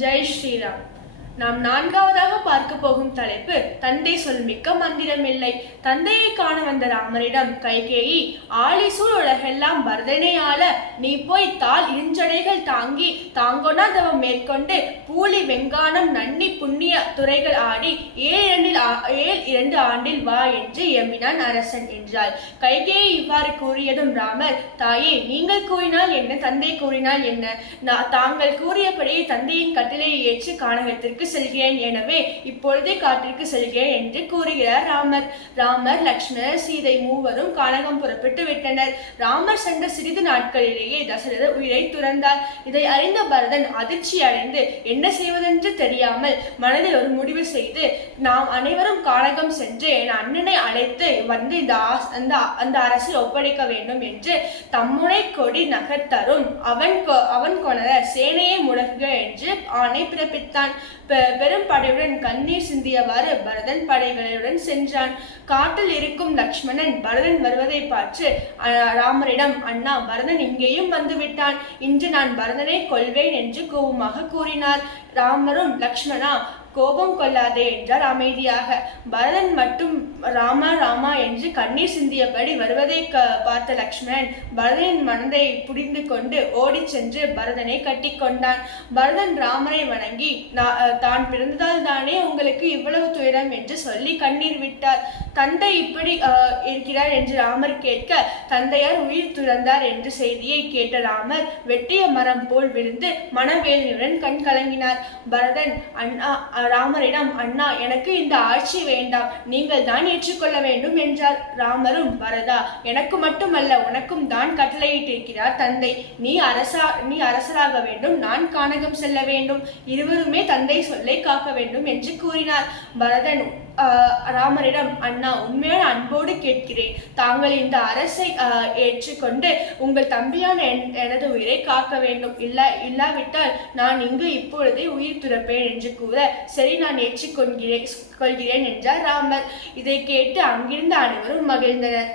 ஜெய் ஸ்ரீராம். நாம் நான்காவதாக பார்க்க போகும் தலைப்பு தந்தை சொல்மிக்க மந்திரமில்லை. தந்தையை காண வந்த ராமரிடம் கைகேயி, ஆழிசூழ் உலகெல்லாம் பரதனை ஆள நீ போய் தாள் இருஞ்சடைகள் தாங்கி தாங்கொனா தவம் மேற்கொண்டு பூலி வெங்கானம் நன்னி புண்ணிய துறைகள் ஆடி 7 ஆண்டில் வா என்று எம்பினான் அரசன் என்றாள். கைகேயி இவ்வாறு கூறியதும் ராமர், தாயே, நீங்கள் கூறினால் என்ன, தந்தை கூறினால் என்ன? தாங்கள் கூறியபடி தந்தையின் கட்டளையை ஏற்று கானகத்திற்கு செல்கிறேன், எனவே இப்பொழுதே காட்டிற்கு செல்கிறேன் என்று கூறுகிறார் ராமர். லக்ஷ்மணர், சீதை மூவரும் கானகம் புறப்பட்டு விட்டனர். ராமர் சென்ற சிறிது நாட்களிலேயே தசரதர் உயிரை துறந்தார். இதை அறிந்த பரதன் அதிர்ச்சி அடைந்து என்ன செய்வதென்று தெரியாமல் மனதில் ஒரு முடிவு செய்து, நாம் அனைவரும் கானகம் சென்று என் அண்ணனை அழைத்து வந்து அந்த அரசில் ஒப்படைக்க வேண்டும் என்று தம்முனை கொடி நகர்த்தரும் அவன் கொணர சேனையை முடக்குக என்று ஆணை பிறப்பித்தான். பெரும் படையுடன் கண்ணீர் சிந்தியவாறு பரதன் படைகளுடன் சென்றான். காட்டில் இருக்கும் லக்ஷ்மணன் பரதன் வருவதை பார்த்து ராமரிடம், அண்ணா, பரதன் இங்கேயும் வந்து விட்டான். இன்று நான் பரதனை கொல்வேன் என்று கோபமாக கூறினார். ராமரும், லக்ஷ்மணா, கோபம் கொள்ளாதே என்றார் அமைதியாக. பரதன் மட்டும் ராமா ராமா என்று கண்ணீர் சிந்தியபடி வருவதை பார்த்த லக்ஷ்மணன் பரதனின் மனதை புரிந்து கொண்டு ஓடி சென்று பரதனை கட்டி கொண்டான். பரதன் ராமரை வணங்கி, தான் பிறந்ததால் தானே உங்களுக்கு இவ்வளவு துயரம் என்று சொல்லி கண்ணீர் விட்டார். தந்தை இப்படி இருக்கிறார் என்று ராமர் கேட்க, தந்தையார் உயிர் துறந்தார் என்ற செய்தியை கேட்ட ராமர் வெட்டிய மரம் போல் விழுந்து மனவேதனையுடன் கண் கலங்கினார். பரதன் ராமரிடம், அண்ணா, எனக்கு இந்த ஆட்சி வேண்டாம், நீங்கள் தான் ஏற்றுக்கொள்ள வேண்டும் என்றார். ராமரும், பரதா, எனக்கு மட்டுமல்ல, உனக்கும் தான் கட்டளையிட்டிருக்கிறார் தந்தை. நீ அரசராக வேண்டும், நான் கானகம் செல்ல வேண்டும், இருவருமே தந்தை சொல்லை காக்க வேண்டும் என்று கூறினார். பரதன் ராமரிடம், அண்ணா, உண்மையான அன்போடு கேட்கிறேன், தாங்கள் இந்த அரசை ஏற்றுக்கொண்டு உங்கள் தம்பியான எனது உயிரை காக்க வேண்டும். இல்லாவிட்டால் நான் இங்கு இப்பொழுதே உயிர் துறப்பேன் என்று கூற, சரி, நான் ஏற்றுக்கொள்கிறேன் என்றார் ராமர். இதை கேட்டு அங்கிருந்த அனைவரும் மகிழ்ந்தனர்.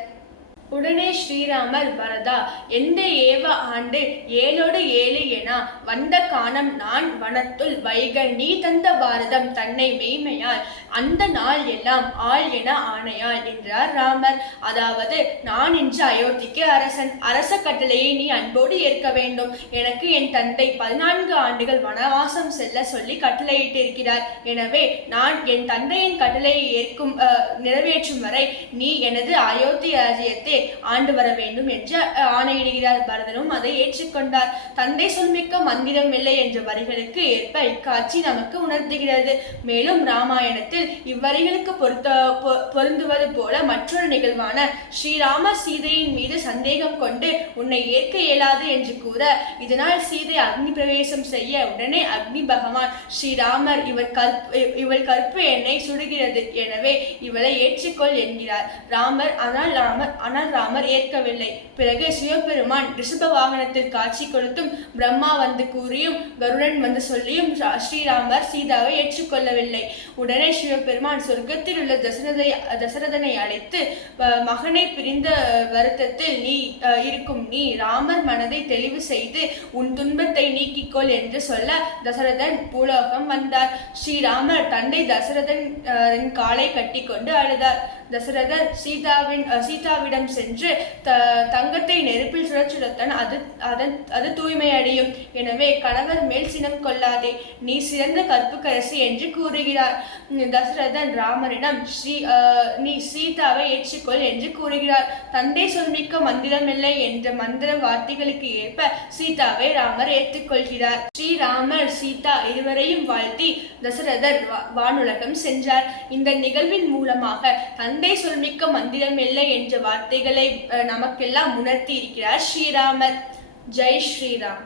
உடனே ஸ்ரீராமர், பரதா, எந்த ஏவ ஆண்டு 7 என வந்த காணம் நான் வனத்துள் வைக நீ தந்த பாரதம் தன்னை மெய்மையால் அந்த நாள் எல்லாம் ஆள் என ஆணையாள் என்றார் ராமர். அதாவது, நான் இன்று அயோத்திக்கு அரசன், அரச கட்டளையை நீ அன்போடு ஏற்க வேண்டும். எனக்கு என் தந்தை 14 ஆண்டுகள் வனவாசம் செல்ல சொல்லி கட்டளையிட்டிருக்கிறார். எனவே நான் என் தந்தையின் கட்டளையை நிறைவேற்றும் வரை நீ எனது அயோத்தி ராஜ்யத்தை ஆண்டு வர வேண்டும் என்று ஆணையிடுகிறார். பரதனும் அதை ஏற்றுக்கொண்டார். தந்தை சொல்மிக்க மந்திரம் இல்லை என்ற வரிகளுக்கு ஏற்ப இக்காட்சி நமக்கு உணர்த்துகிறது. மேலும் ராமாயணத்தில் இவ்வரிகளுக்கு பொருந்துவது போல மற்றொரு நிகழ்வான ஸ்ரீராமர் சீதையின் மீது சந்தேகம் கொண்டு உன்னை ஏற்க இயலாது என்று கூற, இதனால் சீதை அக்னி பிரவேசம் செய்ய உடனே அக்னி பகவான், ஸ்ரீராமர், இவள் கற்பு என்னை சுடுகிறது, எனவே இவளை ஏற்றுக்கொள் என்கிறார். ஆனால் ராமர் ஏற்கவில்லை. பிறகு சிவபெருமான் ரிஷப வாகனத்தில் காட்சி கொடுத்தும் பிரம்மா வந்து கூறியும் கருடன் வந்து சொல்லியும் ஸ்ரீராமர் சீதாவை ஏற்றுக்கொள்ளவில்லை. உடனே சிவபெருமான் சொர்க்கத்தில் உள்ள தசரதனை அழைத்து, மகனை பிரிந்த வருத்தத்தில் நீ ராமர் மனதை தெளிவு செய்து உன் துன்பத்தை நீக்கிக்கொள் என்று சொல்ல தசரதன் பூலோகம் வந்தார். ஸ்ரீராமர் தந்தை தசரதன் காலை கட்டி கொண்டு அழுதார். தசரதர் சீதாவிடம் சென்று, தங்கத்தை நெருப்பில் சுழற்றுடன் அது தூய்மையடையும், எனவே கணவர் மேல் சினம் கொள்ளாதே, நீ சிறந்த கற்புக்கரசி என்று கூறுகிறார். தசரதன் ராமரிடம், நீ சீதாவை ஏற்றுக்கொள் என்று கூறுகிறார். தந்தை சொல்மிக்க மந்திரமில்லை என்ற மந்திர வார்த்தைகளுக்கு ஏற்ப சீதாவை ராமர் ஏற்றுக்கொள்கிறார். ஸ்ரீராமர் சீதா இருவரையும் வாழ்த்தி தசரதர் வானுலகம் சென்றார். இந்த நிகழ்வின் மூலமாக தந்தை சொல்மிக்க மந்திரமில்லை என்ற வார்த்தைகளை நமக்கெல்லாம் உணர்த்தி இருக்கிறார் ஸ்ரீராமர். ஜெய் ஸ்ரீராம்.